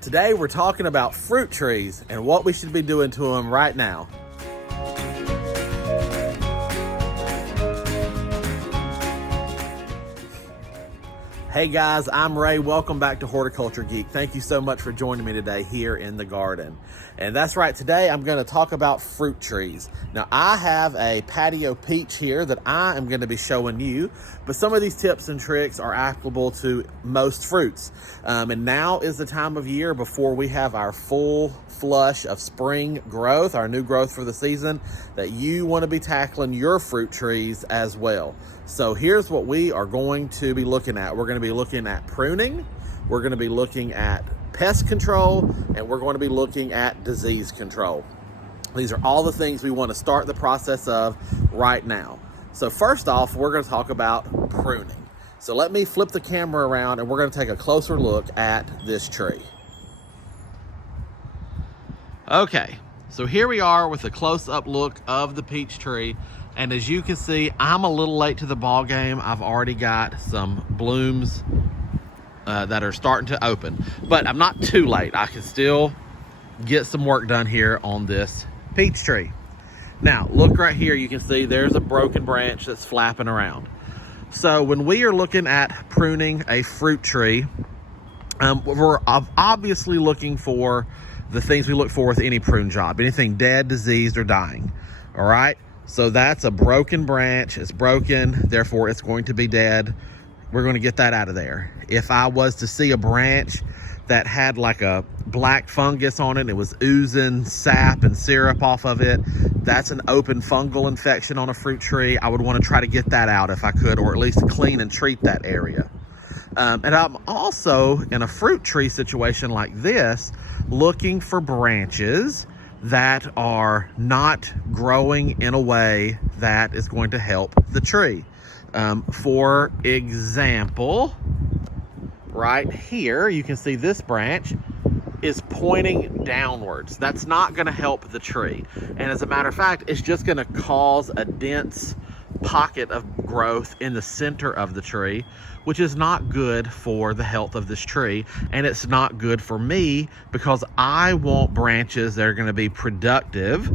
Today we're talking about fruit trees and what we should be doing to them right now. Hey guys, I'm Ray. Welcome back to Horticulture Geek. Thank you so much for joining me today here in the garden. And that's right, today I'm going to talk about fruit trees. Now I have a patio peach here that I am going to be showing you, but some of these tips and tricks are applicable to most fruits. And now is the time of year before we have our full flush of spring growth, our new growth for the season, that you want to be tackling your fruit trees as well. So here's what we are going to be looking at. We're going to be looking at pruning, we're going to be looking at pest control, and we're going to be looking at disease control. These are all the things we want to start the process of right now. So first off, we're going to talk about pruning. So let me flip the camera around and we're going to take a closer look at this tree. Okay, so here we are with a close-up look of the peach tree. And as you can see, I'm a little late to the ball game. I've already got some blooms that are starting to open, but I'm not too late. I can still get some work done here on this peach tree. Now, look right here. You can see there's a broken branch that's flapping around. So when we are looking at pruning a fruit tree, we're obviously looking for the things we look for with any prune job, anything dead, diseased, or dying. All right. So that's a broken branch. It's broken, therefore it's going to be dead. We're going to get that out of there. If I was to see a branch that had like a black fungus on it, it was oozing sap and syrup off of it, that's an open fungal infection on a fruit tree. I would want to try to get that out if I could, or at least clean and treat that area. And I'm also, in a fruit tree situation like this, looking for branches that are not growing in a way that is going to help the tree. For example, right here, you can see this branch is pointing downwards. That's not going to help the tree. And as a matter of fact, it's just going to cause a dense pocket of growth in the center of the tree, which is not good for the health of this tree. And it's not good for me because I want branches that are going to be productive,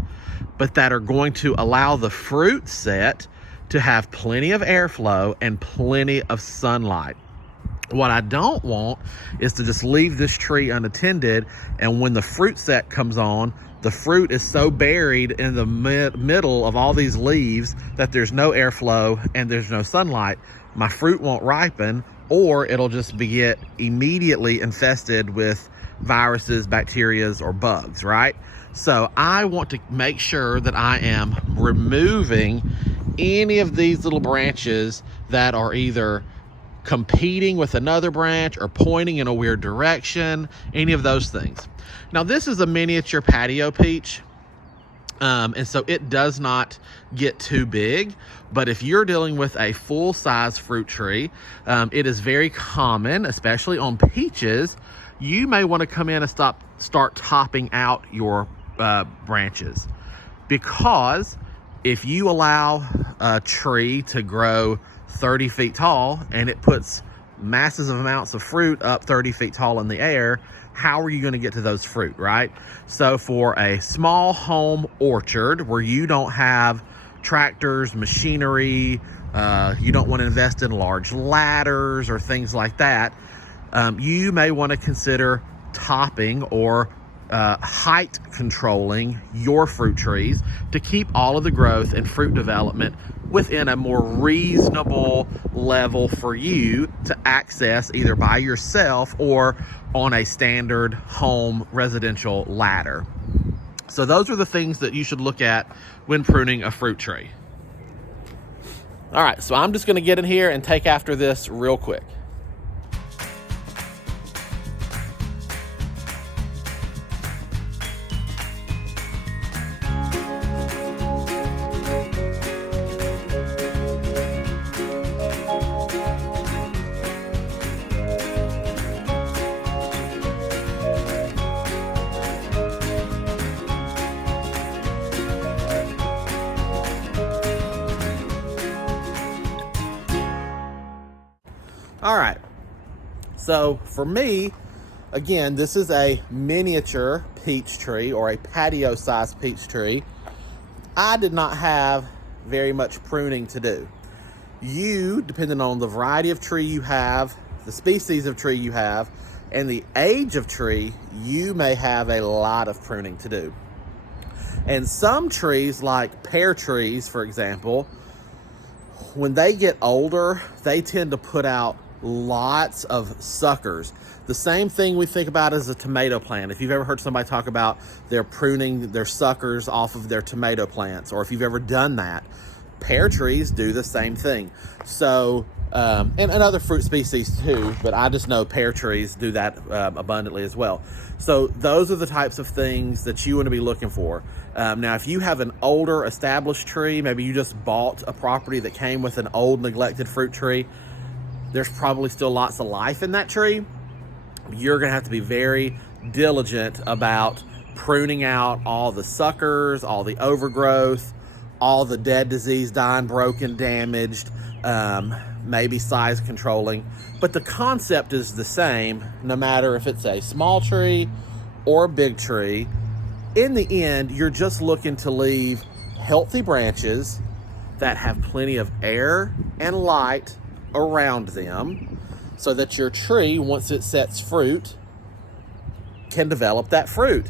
but that are going to allow the fruit set to have plenty of airflow and plenty of sunlight. What I don't want is to just leave this tree unattended, and when the fruit set comes on, the fruit is so buried in the middle of all these leaves that there's no airflow and there's no sunlight. My fruit won't ripen, or it'll just get immediately infested with viruses, bacterias, or bugs, right? So I want to make sure that I am removing any of these little branches that are either competing with another branch or pointing in a weird direction, any of those things. Now this is a miniature patio peach, and so it does not get too big, but if you're dealing with a full-size fruit tree, it is very common, especially on peaches, you may want to come in and start topping out your branches, because if you allow a tree to grow 30 feet tall and it puts massive amounts of fruit up 30 feet tall in the air, how are you going to get to those fruit, right? So for a small home orchard where you don't have tractors, machinery, you don't want to invest in large ladders or things like that, you may want to consider topping or height controlling your fruit trees to keep all of the growth and fruit development within a more reasonable level for you to access either by yourself or on a standard home residential ladder. So those are the things that you should look at when pruning a fruit tree. All right, so I'm just going to get in here and take after this real quick. All right, so for me, Again, this is a miniature peach tree or a patio-sized peach tree. I did not have very much pruning to do. You, depending on the variety of tree you have, the species of tree you have, and the age of tree, you may have a lot of pruning to do. And some trees, like pear trees, for example, when they get older, they tend to put out lots of suckers. The same thing we think about as a tomato plant. If you've ever heard somebody talk about they're pruning their suckers off of their tomato plants, or if you've ever done that, pear trees do the same thing. So, and other fruit species too, but I just know pear trees do that abundantly as well. So those are the types of things that you want to be looking for. Now, if you have an older established tree, maybe you just bought a property that came with an old neglected fruit tree, there's probably still lots of life in that tree. You're going to have to be very diligent about pruning out all the suckers, all the overgrowth, all the dead, diseased, dying, broken, damaged, maybe size controlling. But the concept is the same, no matter if it's a small tree or a big tree. In the end, you're just looking to leave healthy branches that have plenty of air and light around them, so that your tree, once it sets fruit, can develop that fruit.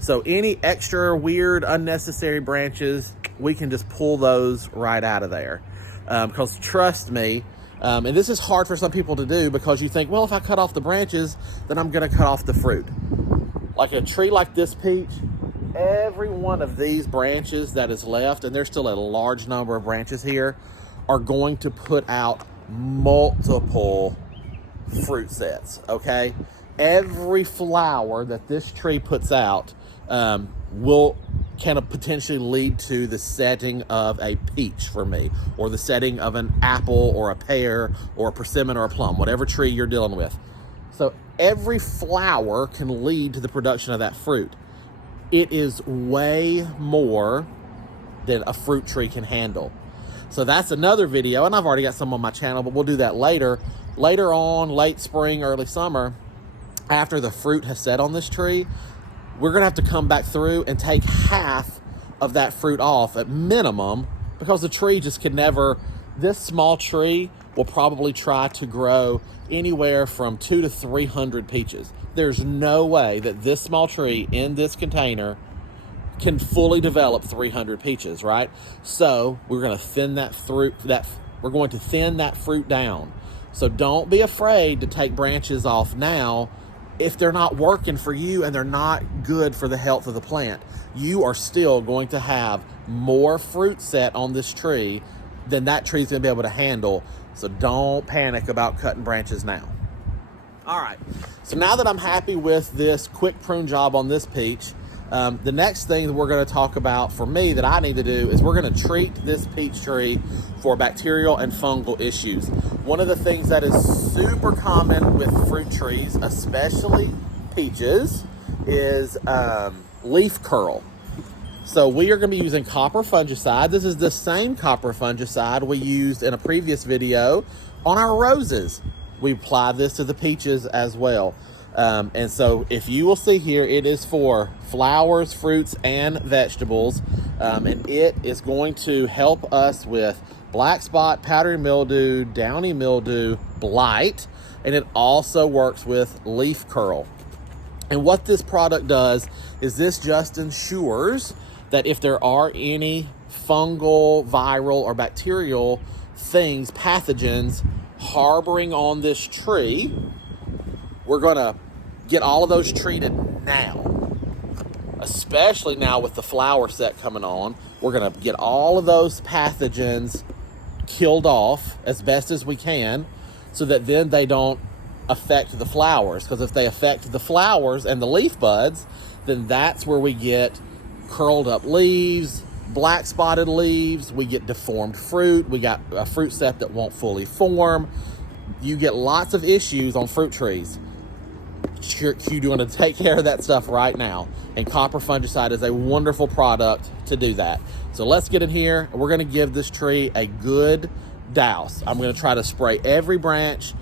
So any extra weird, unnecessary branches, we can just pull those right out of there. Because trust me, and this is hard for some people to do, because you think, well, if I cut off the branches, then I'm going to cut off the fruit. Like a tree like this peach, every one of these branches that is left, and there's still a large number of branches here, are going to put out multiple fruit sets, okay? Every flower that this tree puts out can potentially lead to the setting of a peach for me, or the setting of an apple or a pear or a persimmon or a plum, whatever tree you're dealing with. So every flower can lead to the production of that fruit. It is way more than a fruit tree can handle. So that's another video, and I've already got some on my channel, but we'll do that later. Later on, late spring, early summer, after the fruit has set on this tree, we're gonna have to come back through and take half of that fruit off at minimum, because the tree just could never, this small tree will probably try to grow anywhere from 200 to 300 peaches. There's no way that this small tree in this container can fully develop 300 peaches, right? So we're going to thin that fruit, we're going to thin that fruit down. So don't be afraid to take branches off now if they're not working for you and they're not good for the health of the plant. You are still going to have more fruit set on this tree than that tree's going to be able to handle. So don't panic about cutting branches now. All right, so now that I'm happy with this quick prune job on this peach, the next thing that we're going to talk about for me that I need to do is we're going to treat this peach tree for bacterial and fungal issues. One of the things that is super common with fruit trees, especially peaches, is leaf curl. So we are going to be using copper fungicide. This is the same copper fungicide we used in a previous video on our roses. We apply this to the peaches as well. And so if you will see here, it is for flowers, fruits, and vegetables. And it is going to help us with black spot, powdery mildew, downy mildew, blight, and it also works with leaf curl. And what this product does is this just ensures that if there are any fungal, viral, or bacterial things, pathogens, harboring on this tree, we're gonna get all of those treated now. Especially now with the flower set coming on, we're gonna get all of those pathogens killed off as best as we can, so that then they don't affect the flowers. Because if they affect the flowers and the leaf buds, then that's where we get curled up leaves, black spotted leaves, we get deformed fruit, we got a fruit set that won't fully form. You get lots of issues on fruit trees. You're going to take care of that stuff right now, and copper fungicide is a wonderful product to do that. So let's get in here, and we're going to give this tree a good douse. I'm going to try to spray every branch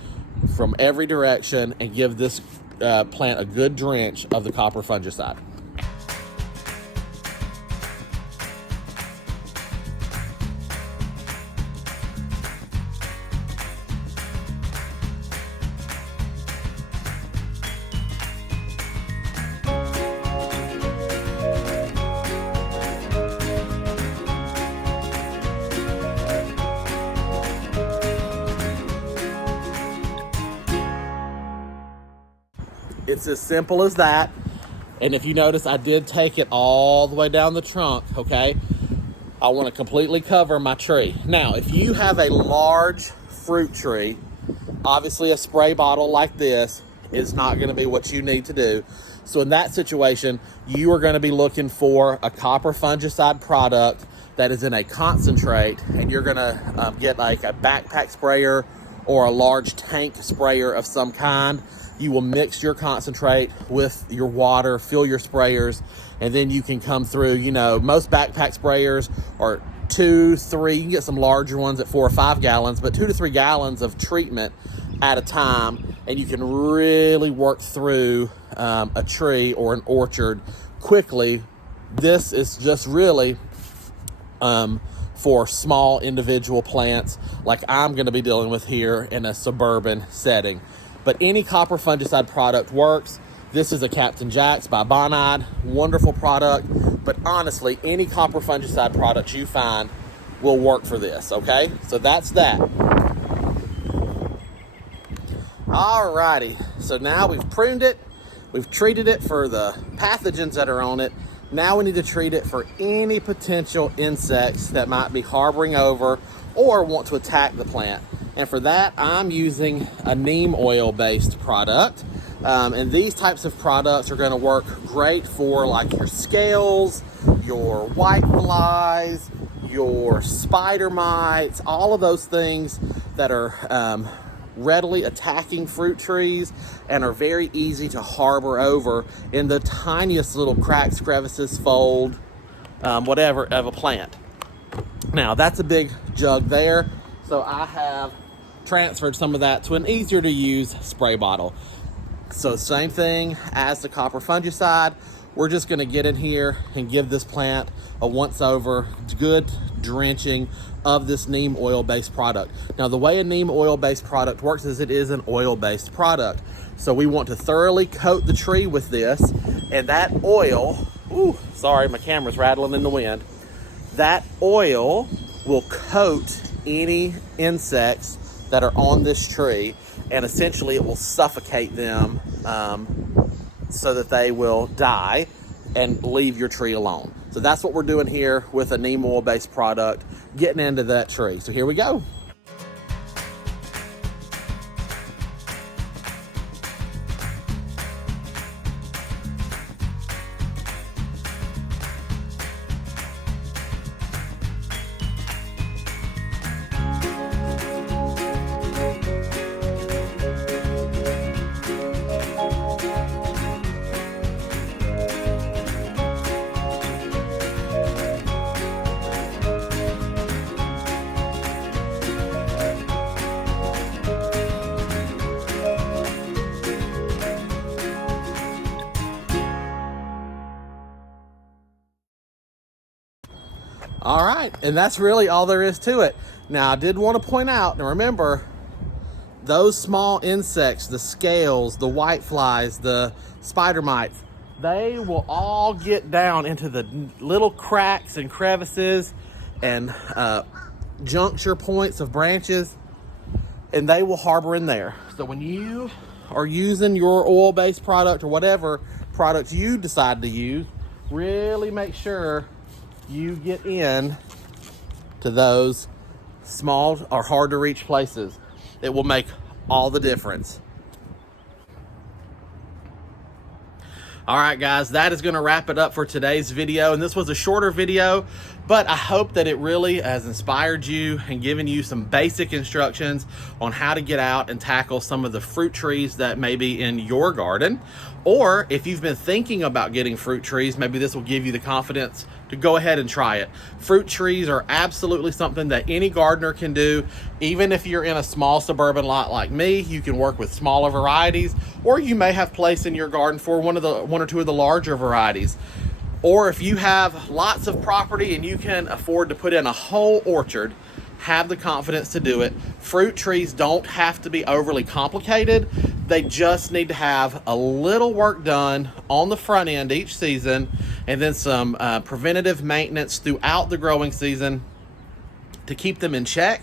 from every direction and give this plant a good drench of the copper fungicide. It's as simple as that. And if you notice, I did take it all the way down the trunk, okay? I want to completely cover my tree. Now, if you have a large fruit tree, obviously a spray bottle like this is not going to be what you need to do. So in that situation, you are going to be looking for a copper fungicide product that is in a concentrate, and you're going to get like a backpack sprayer or a large tank sprayer of some kind. You will mix your concentrate with your water, fill your sprayers, and then you can come through. You know, most backpack sprayers are 2, 3, you can get some larger ones at 4 or 5 gallons, but 2 to 3 gallons of treatment at a time, and you can really work through a tree or an orchard quickly. This is just really for small individual plants like I'm going to be dealing with here in a suburban setting. But any copper fungicide product works. This is a Captain Jack's by Bonide. Wonderful product. But honestly, any copper fungicide product you find will work for this, okay? So that's that. Alrighty. So now we've pruned it. We've treated it for the pathogens that are on it. Now we need to treat it for any potential insects that might be harboring over or want to attack the plant. And for that, I'm using a neem oil based product. And these types of products are going to work great for like your scales, your white flies, your spider mites, all of those things that are readily attacking fruit trees and are very easy to harbor over in the tiniest little cracks, crevices, fold, whatever of a plant. Now that's a big jug there. So I have transferred some of that to an easier to use spray bottle. So same thing as the copper fungicide. We're just going to get in here and give this plant a once over good drenching of this neem oil based product. Now the way a neem oil based product works is it is an oil based product. So we want to thoroughly coat the tree with this, and that oil, sorry, my camera's rattling in the wind. That oil will coat any insects that are on this tree, and essentially it will suffocate them so that they will die and leave your tree alone. So that's what we're doing here with a neem oil based product, getting into that tree. So here we go. All right, and that's really all there is to it. Now, I did want to point out, and remember, those small insects, the scales, the white flies, the spider mites, they will all get down into the little cracks and crevices and juncture points of branches, and they will harbor in there. So when you are using your oil-based product or whatever product you decide to use, really make sure you get in to those small or hard to reach places. It will make all the difference. All right, guys, that is going to wrap it up for today's video. And this was a shorter video, but I hope that it really has inspired you and given you some basic instructions on how to get out and tackle some of the fruit trees that may be in your garden. Or if you've been thinking about getting fruit trees, maybe this will give you the confidence to go ahead and try it. Fruit trees are absolutely something that any gardener can do. Even if you're in a small suburban lot like me, you can work with smaller varieties, or you may have place in your garden for one or two of the larger varieties. Or if you have lots of property and you can afford to put in a whole orchard, have the confidence to do it. Fruit trees don't have to be overly complicated. They just need to have a little work done on the front end each season, and then some preventative maintenance throughout the growing season to keep them in check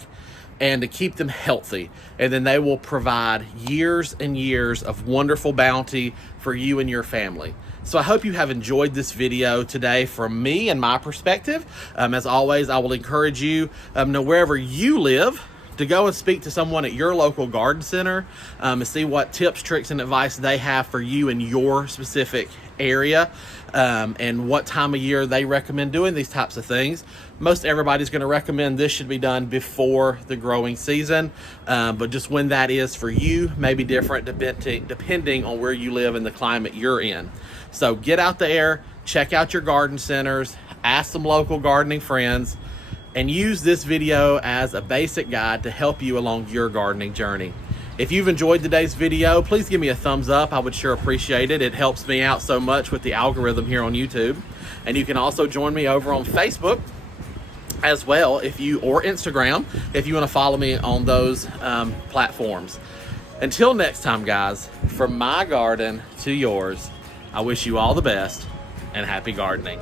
and to keep them healthy. And then they will provide years and years of wonderful bounty for you and your family. So I hope you have enjoyed this video today from me and my perspective. As always, I will encourage you, wherever you live, to go and speak to someone at your local garden center and see what tips, tricks, and advice they have for you in your specific area, and what time of year they recommend doing these types of things. Most everybody's going to recommend this should be done before the growing season, but just when that is for you may be different depending on where you live and the climate you're in. So get out there, check out your garden centers, ask some local gardening friends, and use this video as a basic guide to help you along your gardening journey. If you've enjoyed today's video, please give me a thumbs up. I would sure appreciate it. It helps me out so much with the algorithm here on YouTube. And you can also join me over on Facebook as well, or Instagram, if you want to follow me on those platforms. Until next time, guys, from my garden to yours, I wish you all the best and happy gardening.